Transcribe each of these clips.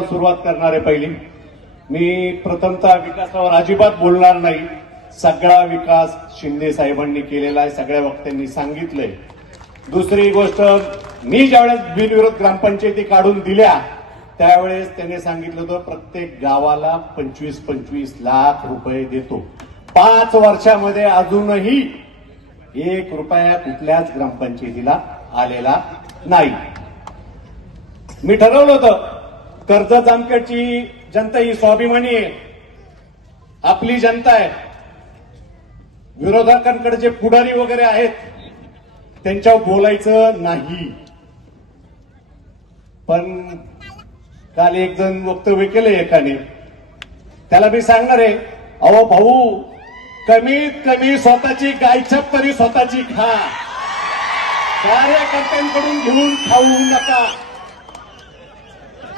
सुरुवात करणार आहे पहिली. मी प्रथमतः विकासावर अजिबात बोलणार नाही. सगळा विकास शिंदे साहेबांनी केलेला आहे सगळ्या वक्त्यांनी सांगितलंय. दुसरी गोष्ट मी ज्यावेळेस बिनविरोध ग्रामपंचायती काढून दिल्या त्यावेळेस त्यांनी सांगितलं होतं प्रत्येक गावाला पंचवीस पंचवीस लाख रुपये देतो. पाच वर्षामध्ये अजूनही एक रुपया कुठल्याच ग्रामपंचायतीला आलेला नाही. मी ठरवलं होतं कर्ज जामखेडची जनता ही स्वाभिमानी आहे. आपली जनता आहे. विरोधकांकडे जे पुढारी वगैरे आहेत त्यांच्यावर बोलायचं नाही. पण काल एक जण वक्तव्य केलंय एकाने. त्याला मी सांगणार आहे अहो भाऊ कमीत कमी स्वतःची गायछप तरी स्वतःची खा. कार्यकर्त्यांकडून घेऊन खाऊ नका.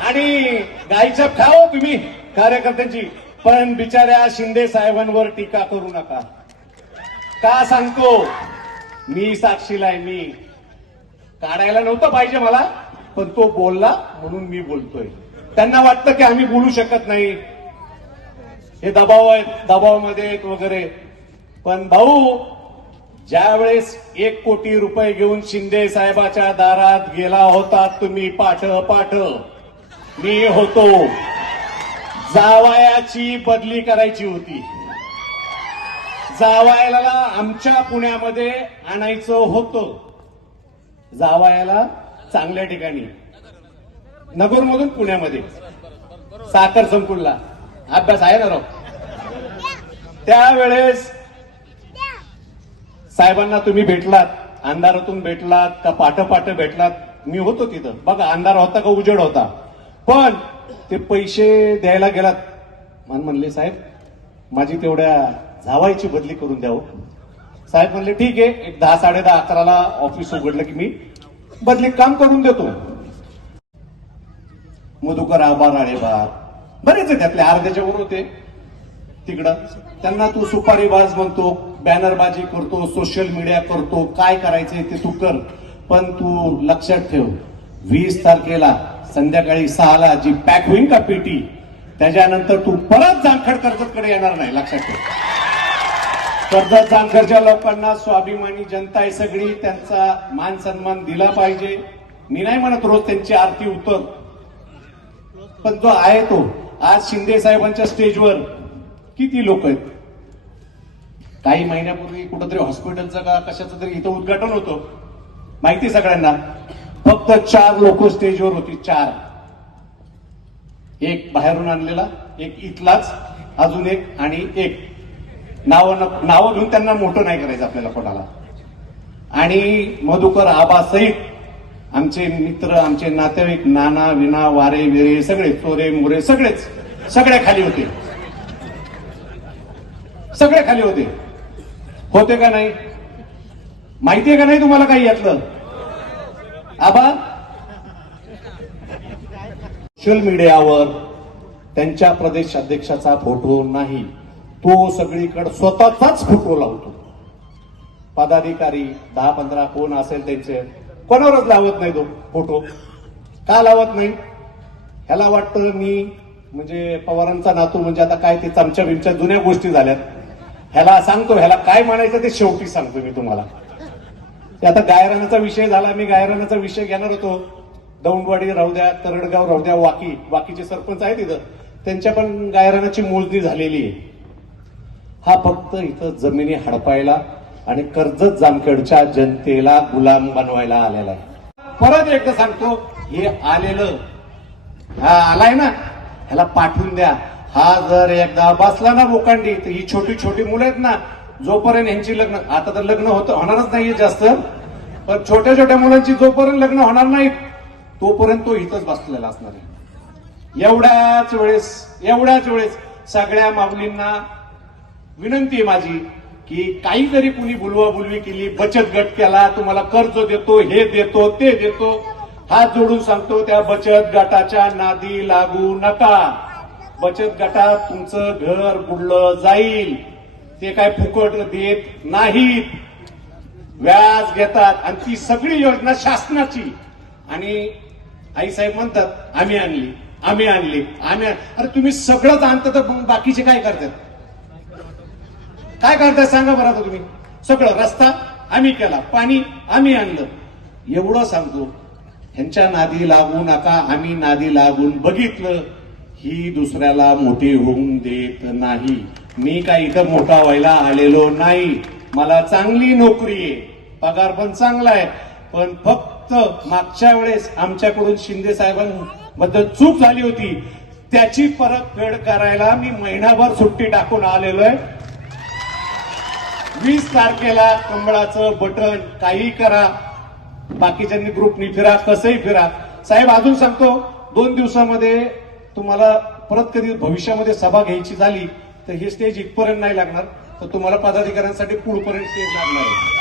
आणि गायछप खाओ तुम्ही कार्यकर्त्यांची. पण बिचाऱ्या शिंदे साहेबांवर टीका करू नका. का सांगतो? मी साक्षीला आहे मी. काढायला नव्हतं पाहिजे मला पण तो बोलला म्हणून मी बोलतोय. त्यांना वाटतं की आम्ही बोलू शकत नाही. हे दबाव आहेत दबावामध्ये आहेत वगैरे. पण भाऊ ज्यावेळेस एक कोटी रुपये घेऊन शिंदे साहेबाच्या दारात गेला होता तुम्ही पाठ पाठ. मी होतो. जावायाची बदली करायची होती. जावायला आमच्या पुण्यामध्ये आणायचं होतं. जावायला चांगल्या ठिकाणी. नगरमधून पुण्यामध्ये. साखर संकुलला. अभ्यास आहे ना राव? त्यावेळेस साहेबांना तुम्ही भेटलात अंधारातून भेटलात का पाठ भेटलात? मी होतो तिथं. बघा अंधार होता का उजेड होता. पण ते पैसे द्यायला गेलात. मला म्हणले साहेब माझी तेवढ्या झावायची बदली करून द्यावं हो. साहेब म्हणले ठीक आहे एक दहा साडे दहा अकराला ऑफिस उघडलं की मी बदली काम करून देतो. मधुकर आभार आळेबार बरेच आहे त्यातले अर्ध्याच्यावर होते. तिकडं. त्यांना तू सुपारी बाज म्हणतो बॅनरबाजी करतो सोशल मीडिया करतो काय करायचंय ते तू कर. पण तू लक्षात ठेव वीस तारखेला संध्याकाळी सहाला जी पॅक होईल का पेटी त्याच्यानंतर तू परत जामखेड कर्जतकडे येणार नाही लक्षात ठेव. कर्जत जामखेडच्या लोकांना स्वाभिमानी जनता आहे सगळी त्यांचा मान सन्मान दिला पाहिजे. मी नाही म्हणत रोज त्यांची आरती उतर. पण जो आहे तो आज शिंदे साहेबांच्या स्टेजवर किती लोक आहेत? काही महिन्यापूर्वी कुठंतरी हॉस्पिटलचं का कशाचं तरी इथं उद्घाटन होतं. माहिती सगळ्यांना? फक्त चार लोक स्टेजवर होती चार. एक बाहेरून आणलेला एक इथलाच अजून एक आणि एक. नाव नावं घेऊन त्यांना मोठं नाही करायचं आपल्याला कोणाला. आणि मधुकर आबा सहित आमचे मित्र आमचे नातेवाईक नाना विना वारे विरे सगळे चोरे मोरे सगळेच सगळे खाली होते. सगळे खाली होते. होते का नाही? माहितीये का नाही तुम्हाला काही यातलं? आबा? सोशल मीडियावर त्यांच्या प्रदेश अध्यक्षाचा फोटो नाही. तो सगळीकडे स्वतःचाच फोटो लावतो. पदाधिकारी दहा पंधरा कोण असेल त्यांचे कोणावरच लावत नाही तो फोटो. का लावत नाही? ह्याला वाटतं मी म्हणजे पवारांचा नातू म्हणजे आता काय ते चमच्या बिमच्या जुन्या गोष्टी झाल्यात. ह्याला सांगतो ह्याला काय म्हणायचं ते शेवटी सांगतो मी तुम्हाला. ते आता गायरानाचा विषय झाला मी गायरानाचा विषय घेणार होतो. दौंडवाडी राहू द्या तरडगाव राहू द्या वाकी वाकीचे सरपंच आहेत इथं. त्यांच्या पण गायरानाची मोजणी झालेली आहे. हा फक्त इथं जमिनी हडपायला आणि कर्जत जामखेडच्या जनतेला गुलाम बनवायला आलेला आहे. परत एकदा सांगतो हे आलेलं हा आलाय ना? ह्याला पाठवून द्या. हा जर एकदा बसला ना बोकांडी तर ही छोटी छोटी मुलं आहेत ना जोपर्यंत यांची लग्न आता तर लग्न होत होणारच नाहीये जास्त. पण छोट्या छोट्या मुलांची जोपर्यंत लग्न होणार नाहीत तोपर्यंत तो इथंच बसलेला असणार आहे. एवढ्याच वेळेस एवढ्याच वेळेस सगळ्या माऊलींना विनंती आहे माझी की काही जरी कुणी बुलवा बुलवी केली बचत गट केला तुम्हाला कर्ज देतो हे देतो ते देतो हात जोडून सांगतो त्या बचत गटाच्या नादी लागू नका. बचत गटात तुमचं घर बुडलं जाईल. ते काय फुकट देत नाहीत. व्याज घेतात. आणि ती सगळी योजना शासनाची. आणि आईसाहेब म्हणतात आम्ही आणली आम्ही आणली आम्ही अरे तुम्ही सगळंच आणता तर मग बाकीचे काय करतात? काय करताय सांगा बरं आता तुम्ही. सगळं रस्ता आम्ही केला पाणी आम्ही आणलं. एवढं सांगतो ह्यांच्या नादी लागू नका आम्ही नादी लागून बघितलं ही दुसऱ्याला मोठी होऊन देत नाही. मी काय इथं मोठा व्हायला आलेलो नाही. मला चांगली नोकरी आहे पगार पण चांगला आहे पण फक्त मागच्या वेळेस आमच्याकडून शिंदे साहेबांबद्दल चूक झाली होती. त्याची परतफेड करायला मी महिनाभर सुट्टी टाकून आलेलो आहे. वीस तारखेला कंबळाचं बटन काही करा. बाकीच्यांनी ग्रुपनी फिरा कसंही फिरा. साहेब अजून सांगतो दोन दिवसामध्ये तुम्हाला परत कधी भविष्यामध्ये सभा घ्यायची झाली तर हे स्टेज इथपर्यंत नाही लागणार. तर तुम्हाला पदाधिकाऱ्यांसाठी पुढपर्यंत स्टेज लागणार आहे.